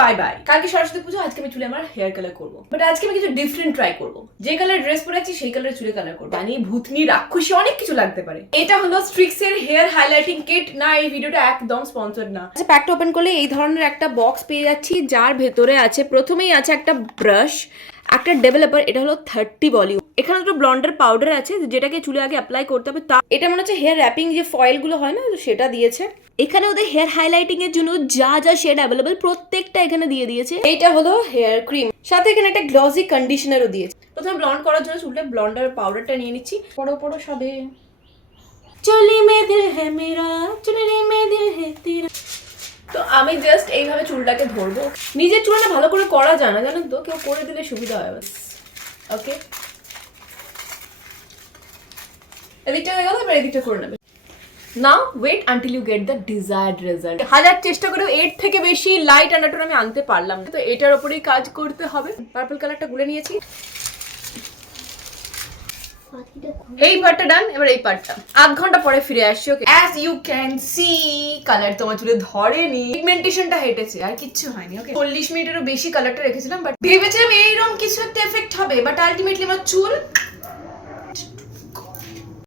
Bye bye. কালকে সরস্বতী পুজো, আজকে আমি চুলে আমার হেয়ার কালার করবো, বাট আজকে আমি কিছু ডিফারেন্ট ট্রাই করবো। যে কালার ড্রেস পরে আছি সেই কালার চুলে কালার করবো। জানি ভূতনি রাক্ষসী অনেক কিছু লাগতে পারে। এটা হলো স্ট্রিক্স এর হেয়ার হাইলাইটিং কিট। না, এই ভিডিওটা একদম স্পন্সর্ড না। আচ্ছা, প্যাকটা ওপেন করলে এই ধরনের একটা বক্স পেয়ে যাচ্ছি, যার ভেতরে আছে প্রথমেই আছে একটা ব্রাশ, একটা ডেভেলপার, এটা হলো 30 ভলিউম। এখানে দুটো ব্লন্ডার পাউডার আছে যেটাকে চুলে আগে অ্যাপ্লাই করতে হবে। তা এটা মনে হচ্ছে হেয়ার র্যাপিং যে ফয়েল গুলো হয় না, সেটা দিয়েছে। এখানে ওদের হেয়ার হাইলাইটিং এর জন্য যা যা শেড অ্যাভেলেবল প্রত্যেকটা এখানে দিয়ে দিয়েছে। এইটা হলো হেয়ার ক্রিম, সাথে এখানে একটা গ্লসি কন্ডিশনারও দিয়েছে। প্রথমে ব্লন্ড করার জন্য চুলে ব্লন্ডার পাউডারটা নিয়ে নিচ্ছি। পড়ো পড়ো সবে, চলি মে দিল হে মেরা, চলি মে দিল হে তেরা। তো আমি জাস্ট এইভাবে চুলটাকে ধরবো। নিজের চুলটা ভালো করে করা যায় না, জানেন তো, কেউ করে দিলে সুবিধা হয়। ওকে, এদিকটা হয়ে গেল, এবার এদিকটা করে নেবে। Now wait until you get the desired result. হাজার চেষ্টা করেও এর থেকে বেশি লাইট আন্ডারটোন আমি আনতে পারলাম না, তো এটার উপরেই কাজ করতে হবে। পার্পল কালারটা গুলে নিয়েছি, এই পার্টটা ডান। এবার এই পার্টটা 8 ঘন্টা পরে ফিরে আসছি। Okay, as you can see colour তোমার চুলে ধরেনি, পিগমেন্টেশনটা হেটেছে, আর কিচ্ছু হয়নি। ওকে, 40 মিনিটেরও বেশি কালারটা রেখেছিলাম, বাট ভেবেছিলাম এইরকম কিছু একটা এফেক্ট হবে, বাট আলটিমেটলি আমার চুল